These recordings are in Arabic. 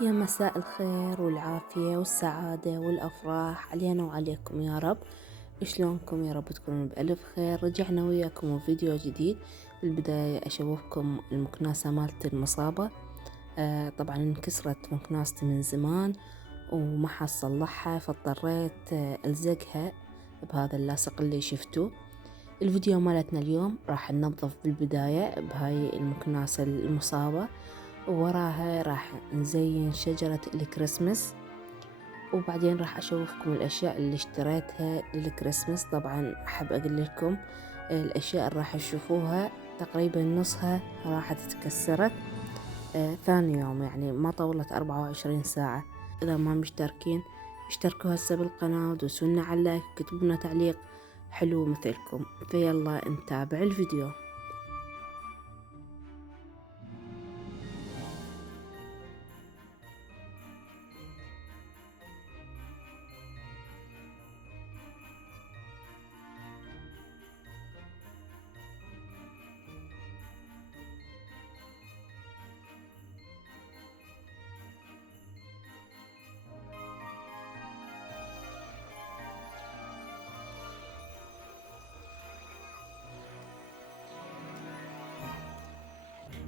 يا مساء الخير والعافية والسعادة والأفراح علينا وعليكم يا رب. شلونكم؟ يا رب تكونوا بألف خير. رجعنا وياكم فيديو جديد. بالبداية أشوفكم المكناسة مالت المصابة. طبعا انكسرت مكناستي من زمان وما حصلحها، فاضطريت ألزقها بهذا اللاصق اللي شفتوه. الفيديو مالتنا اليوم راح ننظف بالبداية بهاي المكناسة المصابة، ووراها راح نزين شجرة الكريسماس، وبعدين راح أشوفكم الأشياء اللي اشتريتها للكريسماس. طبعا أحب أقول لكم الأشياء اللي راح تشوفوها تقريبا نصها راح تتكسرت ثاني يوم، يعني ما طولت 24 ساعة. إذا ما مشتركين اشتركوا هسه بالقناة ودوسونا على اللايك وكتبوا تعليق حلو مثلكم. فيلا نتابع الفيديو.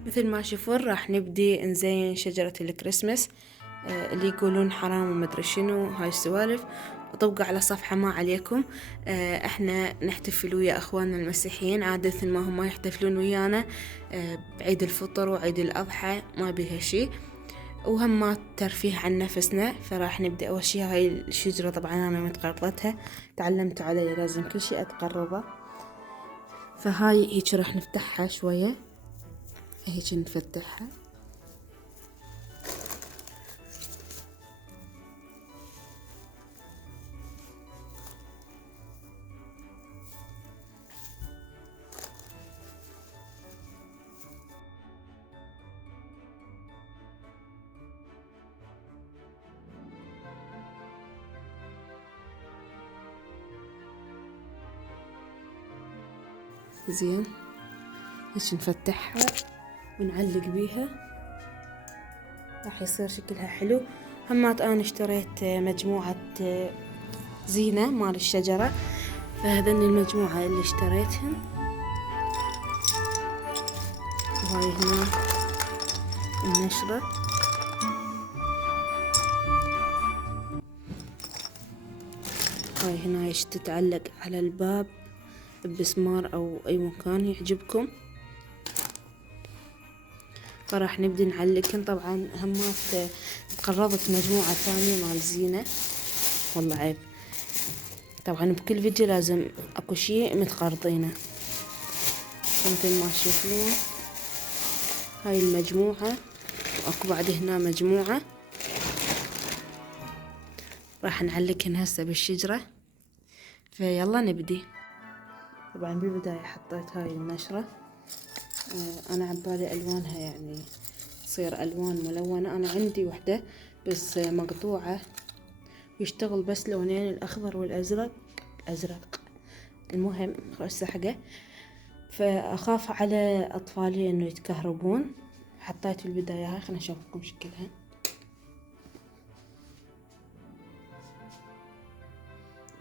مثل ما شوفون راح نبدي نزين شجرة الكريسماس. اللي يقولون حرام ومدري شنو هاي السوالف وطبقوا على صفحة ما عليكم. احنا نحتفل ويا اخواننا المسيحيين عادة ما هم يحتفلون ويانا بعيد الفطر وعيد الاضحى، ما بيها شي، وهم ما ترفيه عن نفسنا. فراح نبدأ أول شي هاي الشجرة. طبعا أنا متقرضتها، تعلمت علي لازم كل شي أتقرضه. فهاي هيك راح نفتحها شوية، هيك نفتحها. زين هيك نفتحها ونعلق بيها، راح يصير شكلها حلو. همات انا اشتريت مجموعة زينة مال الشجرة، فهذني المجموعة اللي اشتريتهن. وهاي هنا النشرة، هاي هنا ايش تتعلق على الباب بمسمار او اي مكان يعجبكم. فراح نبدي نعلقهن. طبعا همات تقرضت مجموعة ثانية مال زينة، والله عيب. طبعا بكل فيديو لازم اكو شي متقرضينه. مثل ما تشوفون هاي المجموعة، واكو بعد هنا مجموعة راح نعلقهن هسه بالشجرة. فيلا نبدي. طبعا بالبداية حطيت هاي النشرة. انا عبالي الوانها يعني تصير الوان ملونة. انا عندي وحدة بس مقطوعة يشتغل بس لونين، الاخضر والازرق. ازرق المهم خوش سحقة، فاخاف على اطفالي انه يتكهربون. حطيت في البداية هاي، خلنا نشوفكم شكلها.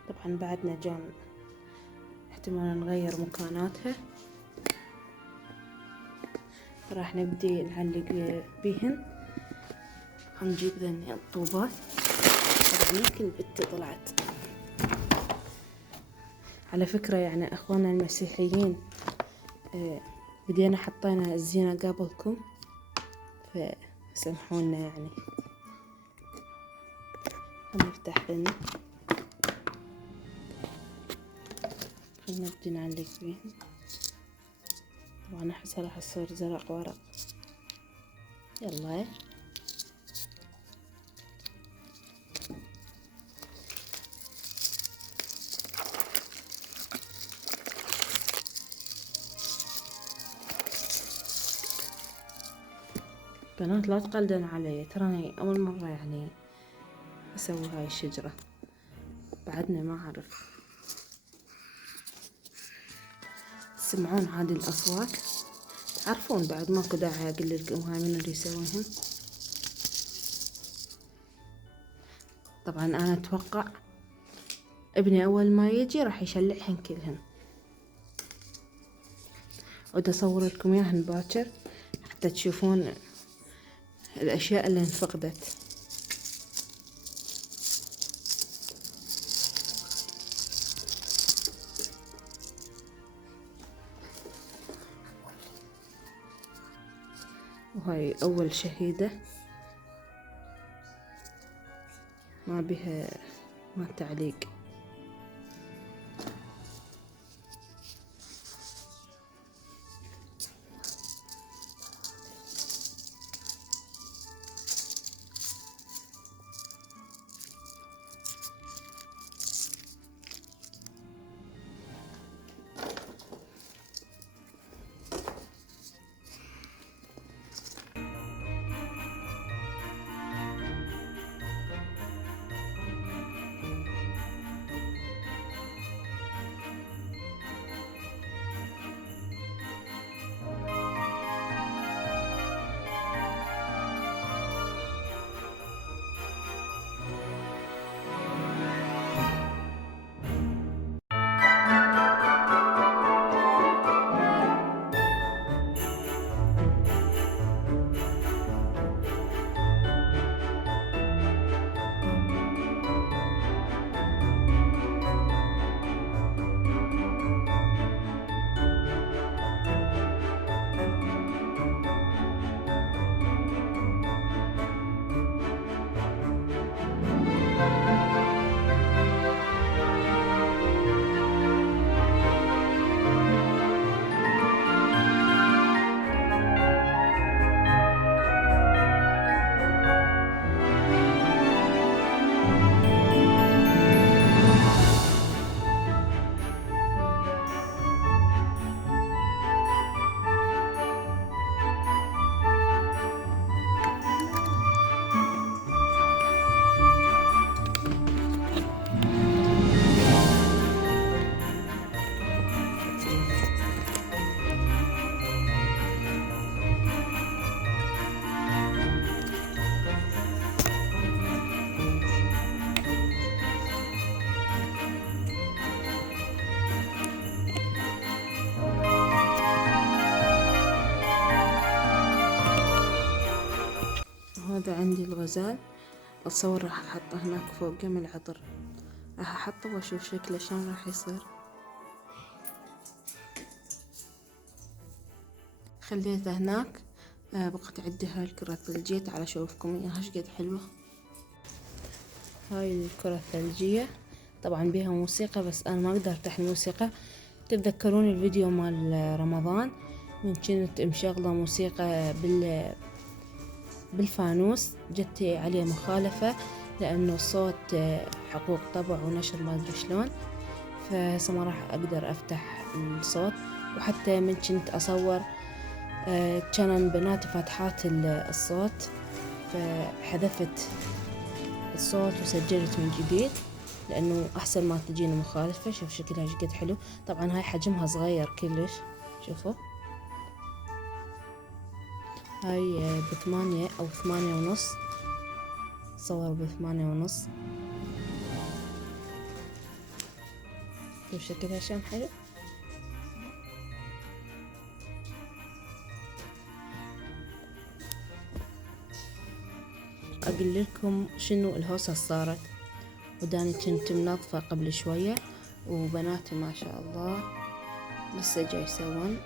طبعا بعدنا جون احتمال نغير مكاناتها، راح نبدي نعلق بيهن. هنجيب ذني الطوبات. طبعا كل بنت طلعت. على فكرة يعني اخواننا المسيحيين بدينا حطينا الزينة قبلكم، فسامحونا يعني. هنفتح ذني، خلنا نبدي نعلق بيهن. طبعا احسها راح تصير زرق ورق. يلا بنات لا تقلدن علي، تراني اول مرة يعني اسوي هاي الشجرة، بعدنا ما اعرف. تسمعون هذه الاصوات تعرفون بعد ماكو داعي اقول لكم هاي من اللي يسويهن. طبعا انا اتوقع ابني اول ما يجي راح يشلعهن كلهن. ودي اصور لكم اياهن باكر حتى تشوفون الاشياء اللي انفقدت. وهاي اول شهيدة ما بها ما تعليق. هذا عندي الغزال، اتصور راح احطه هناك فوق جنب العطر، راح احطه واشوف شكله شلون راح يصير. خليته هناك. بقيت اعدها الكرة الثلجية، تعال اشوفكم اياها شقد حلوة. هاي الكرة الثلجية طبعا بيها موسيقى بس انا ما اقدر افتح الموسيقى. تتذكرون الفيديو مال رمضان من كنت مشغلة موسيقى بالفانوس، جت عليه مخالفة لأنه الصوت حقوق طبع ونشر ما أدري شلون، فهسه ما راح أقدر أفتح الصوت. وحتى من كنت أصور كان بناتي فاتحات الصوت، فحذفت الصوت وسجلت من جديد لأنه أحسن ما تجينا مخالفة. شوف شكلها شقد حلو. طبعا هاي حجمها صغير كلش، شوفوا هاي ب8 أو 8.5، صور ب8.5. شوف شكلها شلون حلو. أقول لكم شنو الهوسة صارت. وداني كنت منظفة قبل شوية، وبناتي ما شاء الله لسه جاي يسوون.